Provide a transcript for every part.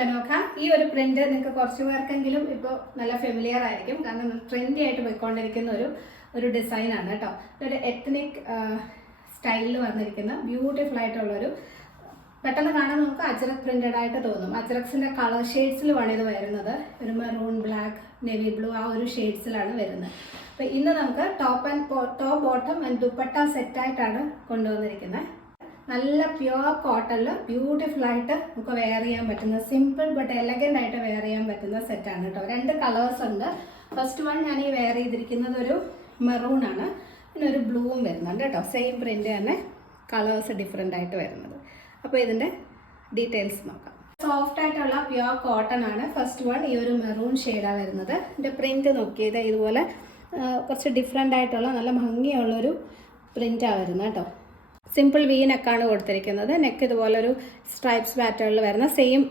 ധനോഖ. ഈ ഒരു പ്രിന്റ് നിങ്ങൾക്ക് കുറച്ച് പേർക്കെങ്കിലും ഇപ്പോൾ നല്ല ഫെമിലിയർ ആയിരിക്കും, കാരണം ട്രെൻഡി ആയിട്ട് പോയിക്കൊണ്ടിരിക്കുന്ന ഒരു ഡിസൈനാണ് കേട്ടോ. ഒരു എത്നിക് സ്റ്റൈലിൽ വന്നിരിക്കുന്ന ബ്യൂട്ടിഫുൾ ആയിട്ടുള്ളൊരു, പെട്ടെന്ന് കാണാൻ നമുക്ക് അജ്രക് പ്രിന്റഡ് ആയിട്ട് തോന്നും. അജ്രക്സിന്റെ കളർ ഷെയ്ഡ്സിലുമാണ് ഇത് വരുന്നത്. ഒരു മെറൂൺ, ബ്ലാക്ക്, നേവി ബ്ലൂ ആ ഒരു ഷെയ്ഡ്സിലാണ് വരുന്നത്. അപ്പോൾ ഇന്ന് നമുക്ക് ടോപ്പ് ബോട്ടം ആൻഡ് ദുപ്പട്ട സെറ്റായിട്ടാണ് കൊണ്ടുവന്നിരിക്കുന്നത്. നല്ല പ്യുവർ കോട്ടണിൽ ബ്യൂട്ടിഫുൾ ആയിട്ട് നമുക്ക് വെയർ ചെയ്യാൻ പറ്റുന്ന, സിമ്പിൾ ബട്ട് എലഗൻ്റ് ആയിട്ട് വെയർ ചെയ്യാൻ പറ്റുന്ന സെറ്റാണ് കേട്ടോ. 2 കളേഴ്സ് ഉണ്ട്. ഫസ്റ്റ് വൺ ഞാൻ ഈ വെയർ ചെയ്തിരിക്കുന്നത് ഒരു മെറൂൺ ആണ്, പിന്നെ ഒരു ബ്ലൂവും വരുന്നുണ്ട് കേട്ടോ. സെയിം പ്രിന്റ് തന്നെ, കളേഴ്സ് ഡിഫറെൻ്റ് ആയിട്ട് വരുന്നത്. അപ്പോൾ ഇതിൻ്റെ ഡീറ്റെയിൽസ് നോക്കാം. സോഫ്റ്റ് ആയിട്ടുള്ള പ്യുവർ കോട്ടൺ ആണ് ഫസ്റ്റ് വൺ. ഈ ഒരു മെറൂൺ ഷെയ്ഡാണ് വരുന്നത്. ഇതിൻ്റെ പ്രിന്റ് നോക്കിയത് ഇതുപോലെ കുറച്ച് ഡിഫറെൻ്റ് ആയിട്ടുള്ള നല്ല ഭംഗിയുള്ളൊരു പ്രിന്റാണ് വരുന്നത് കേട്ടോ. സിമ്പിൾ വി നെക്കാണ് കൊടുത്തിരിക്കുന്നത്. നെക്ക് ഇതുപോലൊരു സ്ട്രൈപ്സ് പാറ്റേണിൽ വരുന്ന സെയിം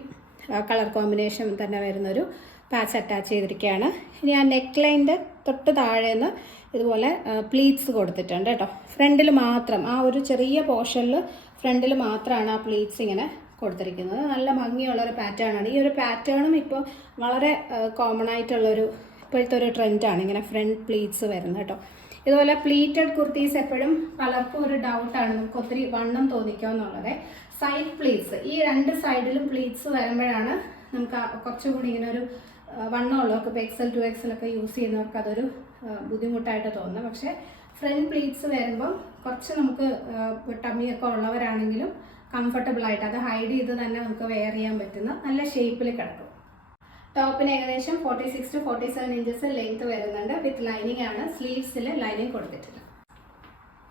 കളർ കോമ്പിനേഷൻ തന്നെ വരുന്നൊരു പാച്ച് അറ്റാച്ച് ചെയ്തിരിക്കുകയാണ്. ഇനി ആ നെക്ക് ലൈൻ്റെ തൊട്ട് താഴേന്ന് ഇതുപോലെ പ്ലീറ്റ്സ് കൊടുത്തിട്ടുണ്ട് കേട്ടോ. ഫ്രണ്ടിൽ മാത്രം, ആ ഒരു ചെറിയ പോർഷനിൽ ഫ്രണ്ടിൽ മാത്രമാണ് ആ പ്ലീറ്റ്സ് ഇങ്ങനെ കൊടുത്തിരിക്കുന്നത്. നല്ല ഭംഗിയുള്ളൊരു പാറ്റേൺ ആണ്. ഈ ഒരു പാറ്റേണും ഇപ്പോൾ വളരെ കോമൺ ആയിട്ടുള്ളൊരു ഇപ്പോഴത്തെ ഒരു ട്രെൻഡാണ് ഇങ്ങനെ ഫ്രണ്ട് പ്ലീറ്റ്സ് വരുന്നത് കേട്ടോ. ഇതുപോലെ പ്ലീറ്റഡ് കുർത്തീസ് എപ്പോഴും പലർക്കും ഒരു ഡൗട്ടാണ്, നമുക്ക് ഒത്തിരി വണ്ണം തോന്നിക്കുക എന്നുള്ളത്. സൈഡ് പ്ലീറ്റ്സ്, ഈ 2 സൈഡിലും പ്ലീറ്റ്സ് വരുമ്പോഴാണ് നമുക്ക് കുറച്ചുകൂടി ഇങ്ങനെ ഒരു വണ്ണമുള്ളവർക്ക്, ഇപ്പോൾ XL 2XL ഒക്കെ യൂസ് ചെയ്യുന്നവർക്ക് അതൊരു ബുദ്ധിമുട്ടായിട്ട് തോന്നുന്നത്. പക്ഷേ ഫ്രണ്ട് പ്ലീറ്റ്സ് വരുമ്പം കുറച്ച് നമുക്ക് ടമ്മിയൊക്കെ ഉള്ളവരാണെങ്കിലും കംഫർട്ടബിൾ ആയിട്ട് അത് ഹൈഡ് ചെയ്ത് തന്നെ നമുക്ക് വെയർ ചെയ്യാൻ പറ്റുന്ന നല്ല ഷേപ്പിൽ കിടക്കും. ടോപ്പിന് ഏകദേശം 46 to 47 ഇഞ്ചസ് ലെങ്ത് വരുന്നുണ്ട്. വിത്ത് ലൈനിങ് ആണ്. സ്ലീവ്സിൽ ലൈനിങ് കൊടുത്തിട്ടില്ല.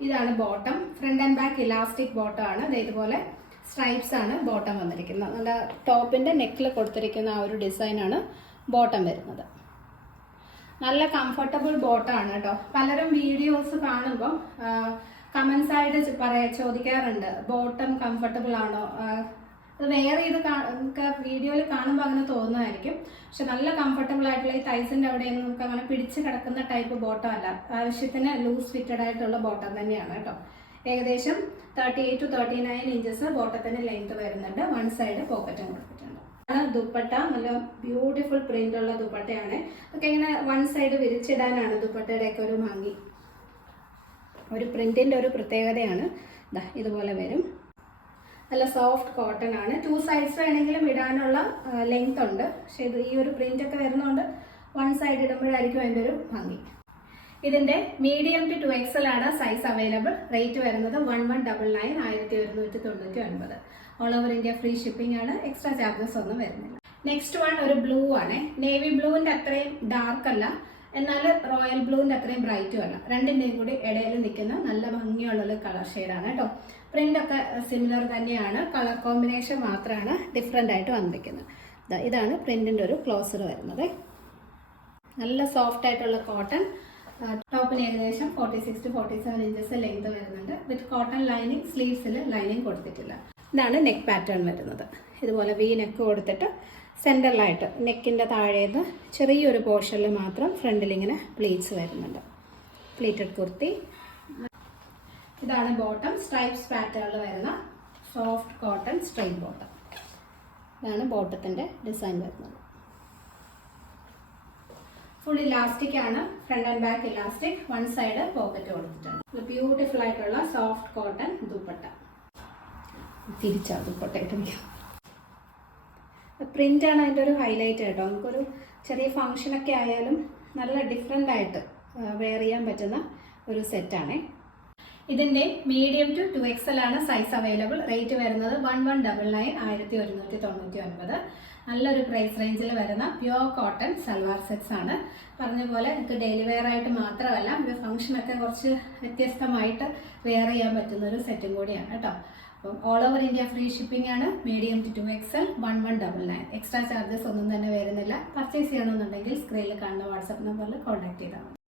ഇതാണ് bottom. Front and back elastic bottom ആണ്. ഇതുപോലെ സ്ട്രൈപ്സ് ആണ് ബോട്ടം വന്നിരിക്കുന്നത്. നല്ല ടോപ്പിൻ്റെ നെക്കിൽ കൊടുത്തിരിക്കുന്ന ആ ഒരു ഡിസൈനാണ് ബോട്ടം വരുന്നത്. നല്ല കംഫർട്ടബിൾ ബോട്ടം ആണ് കേട്ടോ. പലരും വീഡിയോസ് കാണുമ്പോൾ കമൻസ് ആയിട്ട് ചോദിക്കാറുണ്ട്, ബോട്ടം കംഫർട്ടബിൾ ആണോ? അത് വെയർ ചെയ്ത് നമുക്ക് വീഡിയോയിൽ കാണുമ്പോൾ അങ്ങനെ തോന്നുമായിരിക്കും. പക്ഷെ നല്ല കംഫർട്ടബിൾ ആയിട്ടുള്ള ഈ തൈസിൻ്റെ അവിടെയൊന്നും നമുക്ക് അങ്ങനെ പിടിച്ച് കിടക്കുന്ന ടൈപ്പ് ബോട്ടം അല്ല. ആവശ്യത്തിന് ലൂസ് ഫിറ്റഡ് ആയിട്ടുള്ള ബോട്ടം തന്നെയാണ് കേട്ടോ. ഏകദേശം 38 to 39 ഇഞ്ചസ് ബോട്ടത്തിന് ലെങ്ത് വരുന്നുണ്ട്. 1 സൈഡ് പോക്കറ്റും കൊടുത്തിട്ടുണ്ട്. ദുപ്പട്ട നല്ല ബ്യൂട്ടിഫുൾ പ്രിന്റ് ഉള്ള ദുപ്പട്ടയാണ്. ഒക്കെ ഇങ്ങനെ 1 സൈഡ് വിരിച്ചിടാനാണ് ദുപ്പട്ടയുടെയൊക്കെ ഒരു ഭംഗി. ഒരു പ്രിന്റിൻ്റെ ഒരു പ്രത്യേകതയാണ്. ഇതുപോലെ വരും. നല്ല സോഫ്റ്റ് കോട്ടൺ ആണ്. 2 സൈഡ്സ് വേണമെങ്കിലും ഇടാനുള്ള ലെങ്ത് ഉണ്ട്. പക്ഷേ ഇത് ഈ ഒരു പ്രിന്റ് ഒക്കെ വരുന്നതുകൊണ്ട് 1 സൈഡ് ഇടുമ്പോഴായിരിക്കും അതിൻ്റെ ഒരു ഭംഗി. ഇതിൻ്റെ മീഡിയം ടു 2XL ആണ് സൈസ് അവൈലബിൾ. റേറ്റ് വരുന്നത് 1199, 1199. All over India free shipping ആണ്. എക്സ്ട്രാ ചാർജസ് ഒന്നും വരുന്നില്ല. നെക്സ്റ്റ് വൺ ഒരു ബ്ലൂ ആണ്. നേവി ബ്ലൂവിൻ്റെ അത്രയും ഡാർക്ക് അല്ല, എന്നാൽ റോയൽ ബ്ലൂവിൻ്റെ അത്രയും ബ്രൈറ്റും അല്ല. രണ്ടിൻ്റെയും കൂടി ഇടയിൽ നിൽക്കുന്ന നല്ല ഭംഗിയുള്ളൊരു കളർ ഷെയ്ഡാണ് കേട്ടോ. പ്രിന്റ് ഒക്കെ സിമിലർ തന്നെയാണ്, കളർ കോമ്പിനേഷൻ മാത്രമാണ് ഡിഫറെൻ്റ് ആയിട്ട് വന്നിരിക്കുന്നത്. ഇതാണ് പ്രിന്റിൻ്റെ ഒരു ക്ലോസർ വരുന്നത്. നല്ല സോഫ്റ്റ് ആയിട്ടുള്ള കോട്ടൺ. ടോപ്പിന് ഏകദേശം 46 to 47 ഇഞ്ചസ് ലെങ്ത് വരുന്നുണ്ട്. With cotton lining. സ്ലീവ്സിൽ ലൈനിങ് കൊടുത്തിട്ടില്ല. ഇതാണ് നെക്ക് പാറ്റേൺ വരുന്നത്. ഇതുപോലെ വി നെക്ക് കൊടുത്തിട്ട് സെൻറ്ററിലായിട്ട് നെക്കിൻ്റെ താഴേന്ന് ചെറിയൊരു പോർഷനിൽ മാത്രം ഫ്രണ്ടിൽ ഇങ്ങനെ പ്ലീറ്റ്സ് വരുന്നുണ്ട്. പ്ലീറ്റഡ് കുർത്തി. ഇതാണ് ബോട്ടം. സ്ട്രൈപ്സ് പാറ്റേണിൽ വരുന്ന സോഫ്റ്റ് കോട്ടൺ സ്ട്രെയിറ്റ് ബോട്ടം. ഇതാണ് ബോട്ടത്തിൻ്റെ ഡിസൈൻ വരുന്നത്. ഫുൾ ഇലാസ്റ്റിക് ആണ്. Front and back elastic. 1 side pocket കൊടുത്തിട്ടുണ്ട്. ബ്യൂട്ടിഫുൾ ആയിട്ടുള്ള സോഫ്റ്റ് കോട്ടൺ ദുപ്പട്ട. തിരിച്ചാ ദുപ്പട്ട ഇട്ടുണ്ട്. പ്രിൻ്റാണ് അതിൻ്റെ ഒരു ഹൈലൈറ്റ് കേട്ടോ. നമുക്കൊരു ചെറിയ ഫങ്ഷനൊക്കെ ആയാലും നല്ല ഡിഫറെൻ്റ് ആയിട്ട് വെയർ ചെയ്യാൻ പറ്റുന്ന ഒരു സെറ്റാണ്. ഇതിൻ്റെ മീഡിയം ടു 2XL ആണ് സൈസ് അവൈലബിൾ. റേറ്റ് വരുന്നത് 1199, 1199. നല്ലൊരു പ്രൈസ് റേഞ്ചിൽ വരുന്ന പ്യുവർ കോട്ടൺ സൽവാർ സെറ്റ്സ് ആണ്. പറഞ്ഞ പോലെ നമുക്ക് ഡെയിലി വെയർ ആയിട്ട് മാത്രമല്ല, ഒരു ഫംഗ്ഷനൊക്കെ കുറച്ച് വ്യത്യസ്തമായിട്ട് വെയർ ചെയ്യാൻ പറ്റുന്ന ഒരു സെറ്റും കൂടിയാണ് കേട്ടോ. അപ്പം all over India free shipping ആണ്. Medium to 2XL 1199. Extra charges ഒന്നും തന്നെ വരുന്നില്ല. പർച്ചേസ് ചെയ്യണമെന്നുണ്ടെങ്കിൽ സ്ക്രീനിൽ കാണുന്ന വാട്സാപ്പ് നമ്പറിൽ കോൺടാക്ട് ചെയ്താൽ മതി.